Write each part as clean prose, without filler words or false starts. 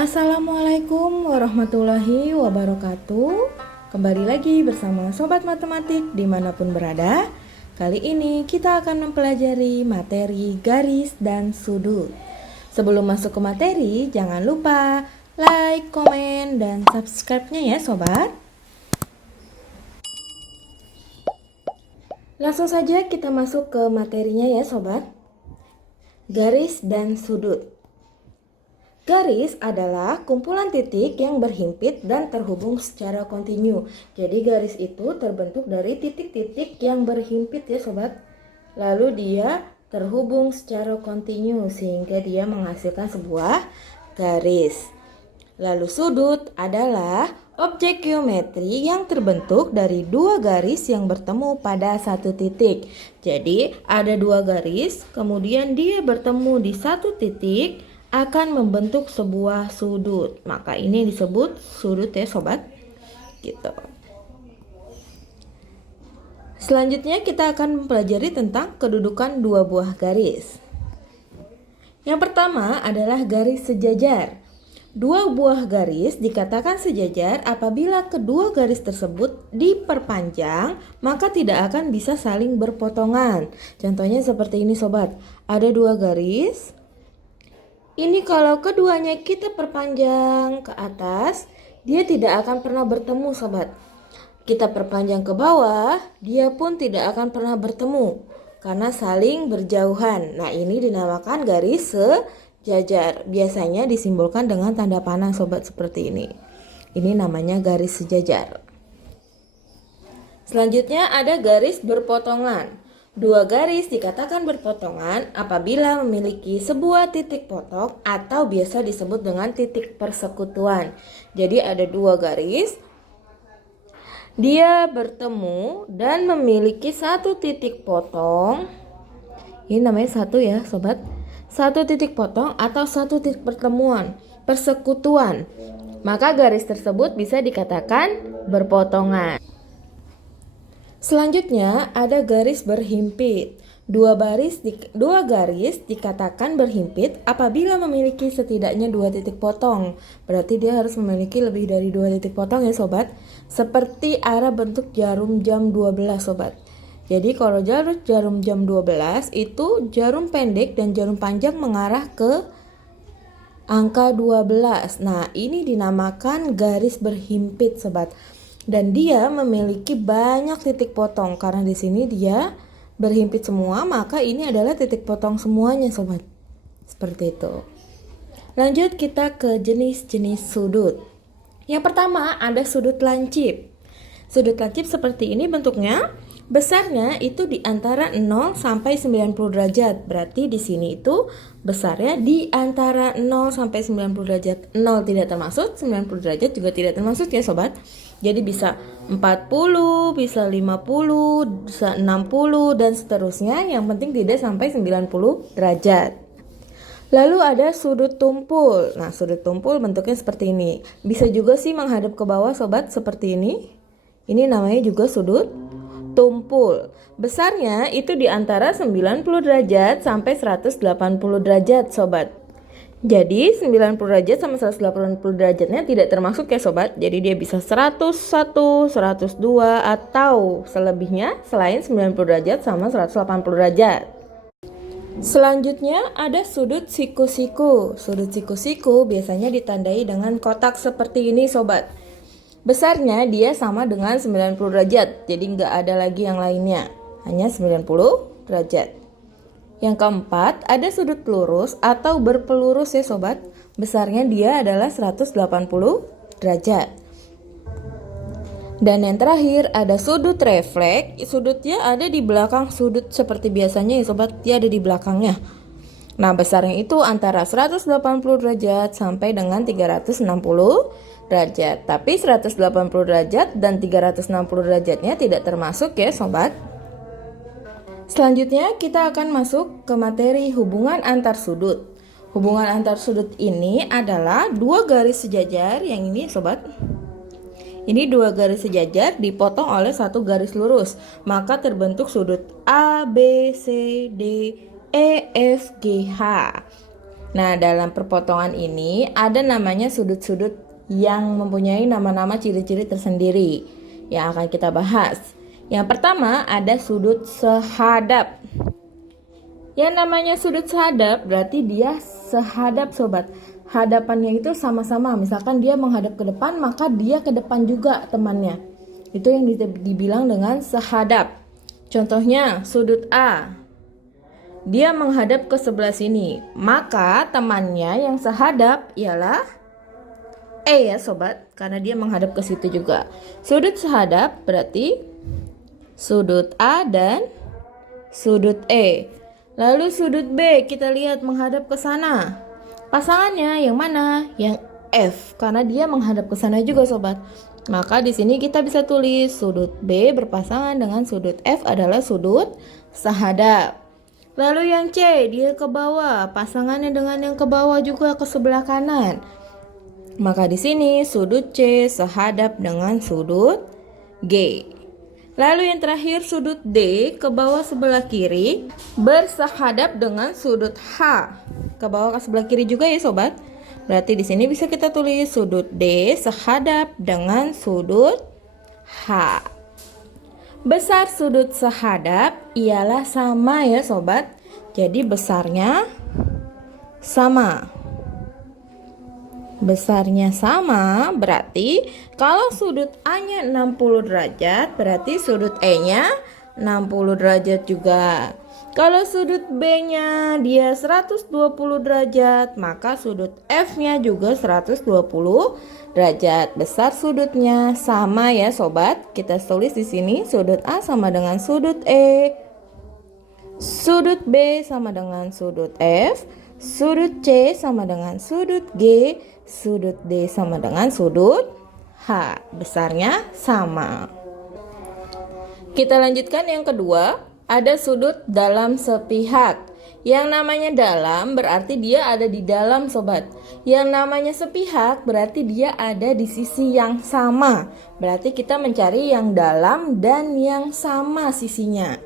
Assalamualaikum warahmatullahi wabarakatuh. Kembali lagi bersama Sobat Matematik dimanapun berada. Kali ini kita akan mempelajari materi garis dan sudut. Sebelum masuk ke materi, jangan lupa like, komen, dan subscribe-nya ya sobat. Langsung saja kita masuk ke materinya ya sobat. Garis dan sudut. Garis adalah kumpulan titik yang berhimpit dan terhubung secara kontinu. Jadi garis itu terbentuk dari titik-titik yang berhimpit ya sobat. Lalu dia terhubung secara kontinu sehingga dia menghasilkan sebuah garis. Lalu sudut adalah objek geometri yang terbentuk dari dua garis yang bertemu pada satu titik. Jadi ada dua garis, kemudian dia bertemu di satu titik akan membentuk sebuah sudut. Maka ini disebut sudut ya sobat. Gitu. Selanjutnya kita akan mempelajari tentang kedudukan dua buah garis. Yang pertama adalah garis sejajar. Dua buah garis dikatakan sejajar apabila kedua garis tersebut diperpanjang, maka tidak akan bisa saling berpotongan. Contohnya seperti ini sobat. Ada dua garis. Ini kalau keduanya kita perpanjang ke atas, dia tidak akan pernah bertemu sobat. Kita perpanjang ke bawah, dia pun tidak akan pernah bertemu karena saling berjauhan. Nah, ini dinamakan garis sejajar. Biasanya disimbolkan dengan tanda panah sobat seperti ini. Ini namanya garis sejajar. Selanjutnya ada garis berpotongan. Dua garis dikatakan berpotongan apabila memiliki sebuah titik potong atau biasa disebut dengan titik persekutuan. Jadi ada dua garis, dia bertemu dan memiliki satu titik potong. Ini namanya satu ya sobat. Satu titik potong atau satu titik pertemuan, persekutuan. Maka garis tersebut bisa dikatakan berpotongan. Selanjutnya ada garis berhimpit. Dua garis dikatakan berhimpit apabila memiliki setidaknya dua titik potong. Berarti dia harus memiliki lebih dari dua titik potong ya sobat. Seperti arah bentuk jarum jam 12 sobat. Jadi kalau jarum jam 12 itu jarum pendek dan jarum panjang mengarah ke angka 12. Nah, ini dinamakan garis berhimpit sobat. Dan dia memiliki banyak titik potong karena di sini dia berhimpit semua, maka ini adalah titik potong semuanya sobat. Seperti itu. Lanjut kita ke jenis-jenis sudut. Yang pertama ada sudut lancip. Sudut lancip seperti ini bentuknya. Besarnya itu di antara 0 sampai 90 derajat. Berarti di sini itu besarnya di antara 0 sampai 90 derajat. 0 tidak termasuk, 90 derajat juga tidak termasuk ya sobat. Jadi bisa 40, bisa 50, bisa 60 dan seterusnya. Yang penting tidak sampai 90 derajat. Lalu ada sudut tumpul. Nah, sudut tumpul bentuknya seperti ini. Bisa juga sih menghadap ke bawah sobat seperti ini. Ini namanya juga sudut tumpul. Besarnya itu di antara 90 derajat sampai 180 derajat sobat. Jadi 90 derajat sama 180 derajatnya tidak termasuk ya sobat. Jadi dia bisa 101, 102 atau selebihnya selain 90 derajat sama 180 derajat. Selanjutnya ada sudut siku-siku. Sudut siku-siku biasanya ditandai dengan kotak seperti ini sobat. Besarnya dia sama dengan 90 derajat, jadi nggak ada lagi yang lainnya, hanya 90 derajat. Yang keempat, ada sudut lurus atau berpelurus ya sobat. Besarnya dia adalah 180 derajat. Dan yang terakhir ada sudut refleks, sudutnya ada di belakang sudut seperti biasanya ya sobat, dia ada di belakangnya. Nah, besarnya itu antara 180 derajat sampai dengan 360 derajat. Tapi 180 derajat dan 360 derajatnya tidak termasuk ya sobat. Selanjutnya kita akan masuk ke materi hubungan antar sudut. Hubungan antar sudut ini adalah dua garis sejajar, yang ini sobat. Ini dua garis sejajar dipotong oleh satu garis lurus, maka terbentuk sudut A, B, C, D, E, F, G, H. Nah, dalam perpotongan ini ada namanya sudut-sudut yang mempunyai nama-nama ciri-ciri tersendiri yang akan kita bahas. Yang pertama ada sudut sehadap. Yang namanya sudut sehadap berarti dia sehadap sobat. Hadapannya itu sama-sama. Misalkan dia menghadap ke depan, maka dia ke depan juga temannya. Itu yang dibilang dengan sehadap. Contohnya sudut A. Dia menghadap ke sebelah sini, maka temannya yang sehadap ialah E ya sobat, karena dia menghadap ke situ juga. Sudut sehadap berarti sudut A dan sudut E. Lalu sudut B kita lihat menghadap ke sana. Pasangannya yang mana? Yang F, karena dia menghadap ke sana juga sobat. Maka di sini kita bisa tulis sudut B berpasangan dengan sudut F adalah sudut sehadap. Lalu yang C, dia ke bawah, pasangannya dengan yang ke bawah juga ke sebelah kanan. Maka di sini sudut C sehadap dengan sudut G. Lalu yang terakhir sudut D ke bawah sebelah kiri bersehadap dengan sudut H. Ke bawah ke sebelah kiri juga ya sobat. Berarti di sini bisa kita tulis sudut D sehadap dengan sudut H. Besar sudut sehadap ialah sama ya sobat. Jadi besarnya sama. Besarnya sama berarti kalau sudut A-nya 60 derajat berarti sudut E-nya 60 derajat juga. Kalau sudut B-nya dia 120 derajat, maka sudut F-nya juga 120 derajat. Besar sudutnya sama ya sobat. Kita tulis di sini sudut A sama dengan sudut E. Sudut B sama dengan sudut F. Sudut C sama dengan sudut G. Sudut D sama dengan sudut H. Besarnya sama. Kita lanjutkan yang kedua. Ada sudut dalam sepihak. Yang namanya dalam berarti dia ada di dalam sobat. Yang namanya sepihak berarti dia ada di sisi yang sama. Berarti kita mencari yang dalam dan yang sama sisinya.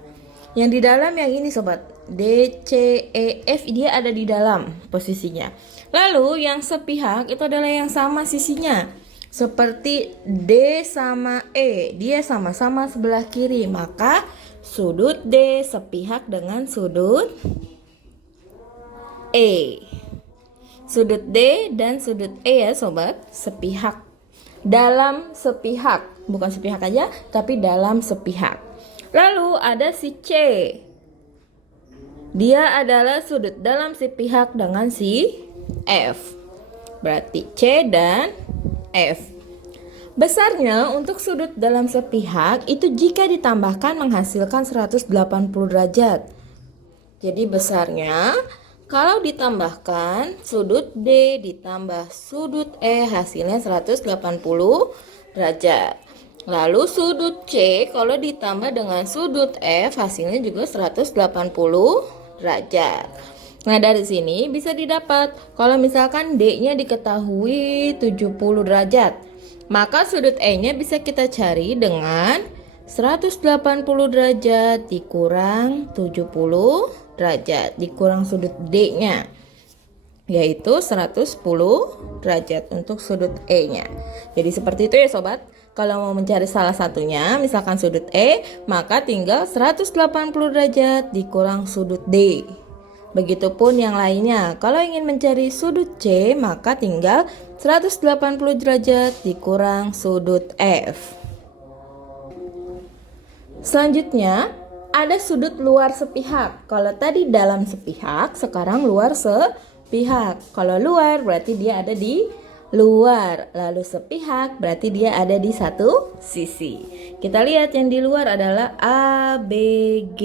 Yang di dalam yang ini sobat. D, C, E, F dia ada di dalam posisinya. Lalu yang sepihak itu adalah yang sama sisinya. Seperti D sama E, dia sama-sama sebelah kiri. Maka sudut D sepihak dengan sudut E. Sudut D dan sudut E ya sobat, sepihak. Dalam sepihak, bukan sepihak aja, tapi dalam sepihak. Lalu ada si C. Dia adalah sudut dalam sepihak dengan si F. Berarti C dan F. Besarnya untuk sudut dalam sepihak itu jika ditambahkan menghasilkan 180 derajat. Jadi besarnya kalau ditambahkan sudut D ditambah sudut E hasilnya 180 derajat. Lalu sudut C kalau ditambah dengan sudut F hasilnya juga 180 derajat. Nah dari sini bisa didapat kalau misalkan D-nya diketahui 70 derajat. Maka sudut E-nya bisa kita cari dengan 180 derajat dikurang 70 derajat dikurang sudut D-nya, yaitu 110 derajat untuk sudut E-nya. Jadi seperti itu ya sobat. Kalau mau mencari salah satunya, misalkan sudut E, maka tinggal 180 derajat dikurang sudut D. Begitupun yang lainnya. Kalau ingin mencari sudut C, maka tinggal 180 derajat dikurang sudut F. Selanjutnya, ada sudut luar sepihak. Kalau tadi dalam sepihak, sekarang luar sepihak. Kalau luar berarti dia ada di luar. Lalu sepihak berarti dia ada di satu sisi. Kita lihat yang di luar adalah A, B, G,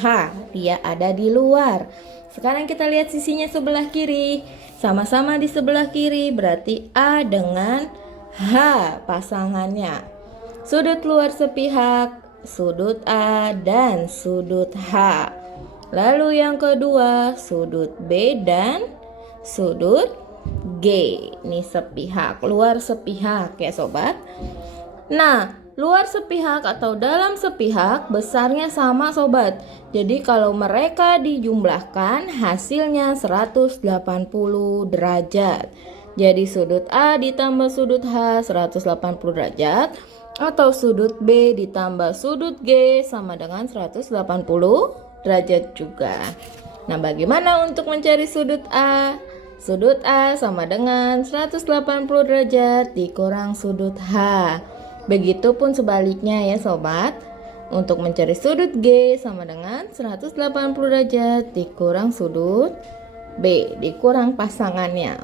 H. Dia ada di luar. Sekarang kita lihat sisinya sebelah kiri. Sama-sama di sebelah kiri berarti A dengan H pasangannya. Sudut luar sepihak, sudut A dan sudut H. Lalu yang kedua sudut B dan sudut G. Ini sepihak, luar sepihak ya sobat. Nah, luar sepihak atau dalam sepihak besarnya sama sobat. Jadi kalau mereka dijumlahkan hasilnya 180 derajat. Jadi sudut A ditambah sudut H 180 derajat atau sudut B ditambah sudut G sama dengan 180 derajat juga. Nah, bagaimana untuk mencari sudut A? Sudut A sama dengan 180 derajat dikurang sudut H. Begitupun sebaliknya ya sobat. Untuk mencari sudut G sama dengan 180 derajat dikurang sudut B, dikurang pasangannya.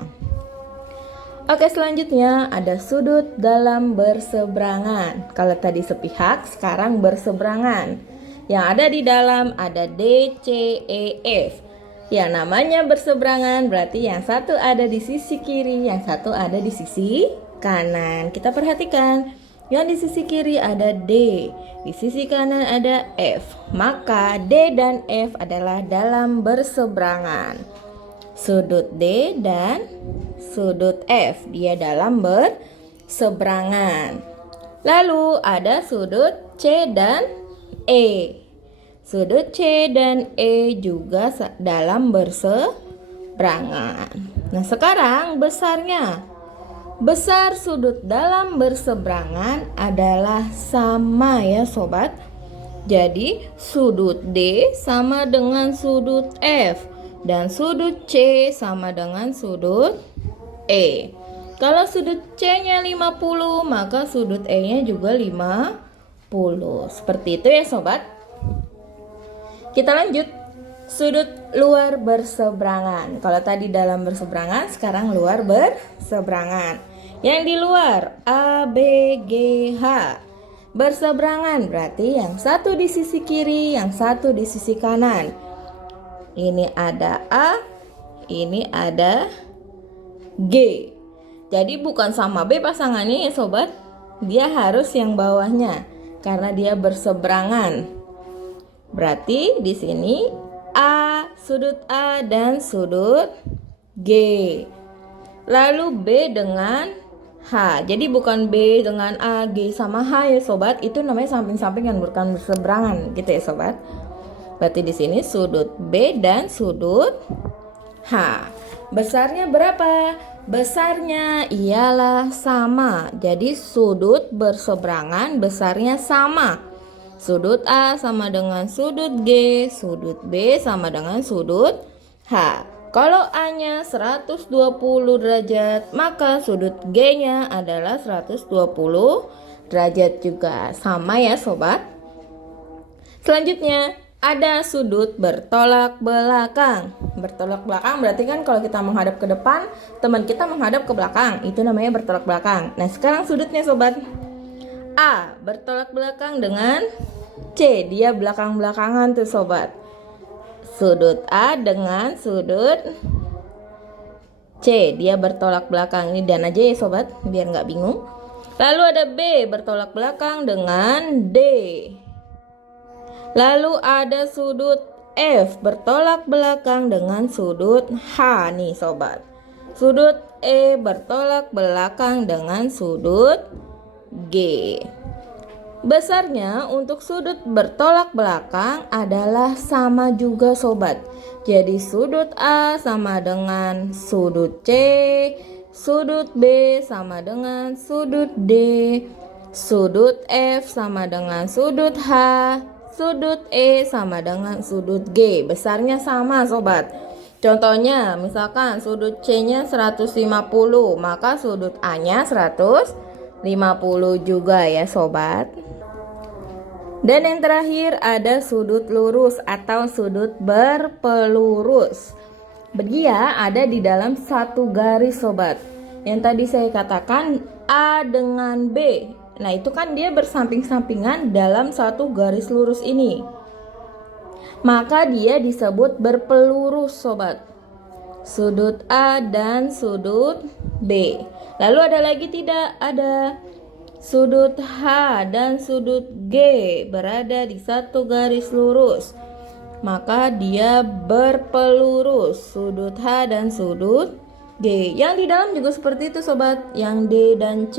Oke, selanjutnya ada sudut dalam berseberangan. Kalau tadi sepihak, sekarang berseberangan. Yang ada di dalam ada D, C, E, F. Ya, namanya berseberangan berarti yang satu ada di sisi kiri, yang satu ada di sisi kanan. Kita perhatikan, yang di sisi kiri ada D, di sisi kanan ada F. Maka D dan F adalah dalam berseberangan. Sudut D dan sudut F, dia dalam berseberangan. Lalu ada sudut C dan E. Sudut C dan E juga dalam berseberangan. Nah, sekarang besarnya. Besar sudut dalam berseberangan adalah sama ya sobat. Jadi sudut D sama dengan sudut F dan sudut C sama dengan sudut E. Kalau sudut C-nya 50, maka sudut E-nya juga 50. Seperti itu ya sobat. Kita lanjut, sudut luar berseberangan. Kalau tadi dalam berseberangan, sekarang luar berseberangan. Yang di luar A, B, G, H. Berseberangan berarti yang satu di sisi kiri, yang satu di sisi kanan. Ini ada A, ini ada G. Jadi bukan sama B pasangannya ya sobat. Dia harus yang bawahnya karena dia berseberangan. Berarti di sini A, sudut A dan sudut G. Lalu B dengan H. Jadi bukan B dengan A, G sama H ya sobat. Itu namanya samping-samping yang bukan berseberangan gitu ya sobat. Berarti di sini sudut B dan sudut H. Besarnya berapa? Besarnya ialah sama. Jadi sudut berseberangan besarnya sama. Sudut A sama dengan sudut G, sudut B sama dengan sudut H. Kalau A-nya 120 derajat, maka sudut G-nya adalah 120 derajat juga. Sama ya sobat. Selanjutnya, ada sudut bertolak belakang. Bertolak belakang berarti kan kalau kita menghadap ke depan, teman kita menghadap ke belakang. Itu namanya bertolak belakang. Nah, sekarang sudutnya sobat. A bertolak belakang dengan C, dia belakang-belakangan tuh sobat. Sudut A dengan sudut C, dia bertolak belakang. Ini dan aja ya sobat, biar nggak bingung. Lalu ada B bertolak belakang dengan D. Lalu ada sudut F bertolak belakang dengan sudut H nih sobat. Sudut E bertolak belakang dengan sudut G. Besarnya untuk sudut bertolak belakang adalah sama juga sobat. Jadi sudut A sama dengan sudut C, sudut B sama dengan sudut D, sudut F sama dengan sudut H, sudut E sama dengan sudut G. Besarnya sama sobat. Contohnya misalkan sudut C-nya 150, maka sudut A-nya 150 juga ya sobat. Dan yang terakhir ada sudut lurus atau sudut berpelurus. Dia ada di dalam satu garis sobat. Yang tadi saya katakan A dengan B. Nah itu kan dia bersamping-sampingan dalam satu garis lurus ini. Maka dia disebut berpelurus sobat. Sudut A dan sudut B. Lalu ada lagi tidak? Ada sudut H dan sudut G berada di satu garis lurus. Maka dia berpelurus. Sudut H dan sudut G. Yang di dalam juga seperti itu sobat. Yang D dan C.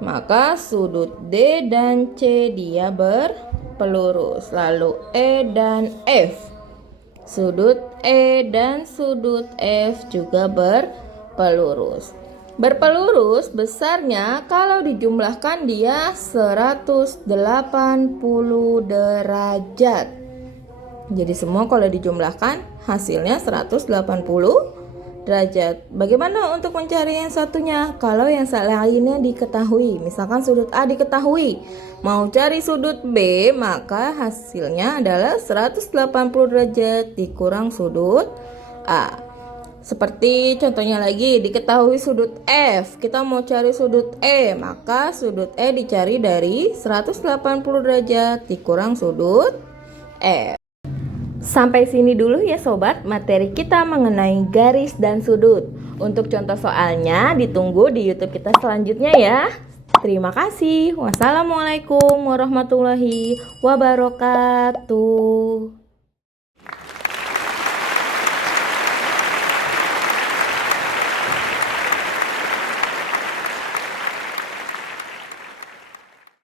maka sudut D dan C dia berpelurus. Lalu E dan F, sudut E dan sudut F juga berpelurus. Berpelurus besarnya kalau dijumlahkan dia 180 derajat. Jadi semua kalau dijumlahkan hasilnya 180 derajat. Bagaimana untuk mencari yang satunya? Kalau yang lainnya diketahui, misalkan sudut A diketahui, mau cari sudut B, maka hasilnya adalah 180 derajat dikurang sudut A. Seperti contohnya lagi, diketahui sudut F, kita mau cari sudut E, maka sudut E dicari dari 180 derajat dikurang sudut F. Sampai sini dulu ya sobat, materi kita mengenai garis dan sudut. Untuk contoh soalnya ditunggu di YouTube kita selanjutnya ya. Terima kasih. Wassalamualaikum warahmatullahi wabarakatuh.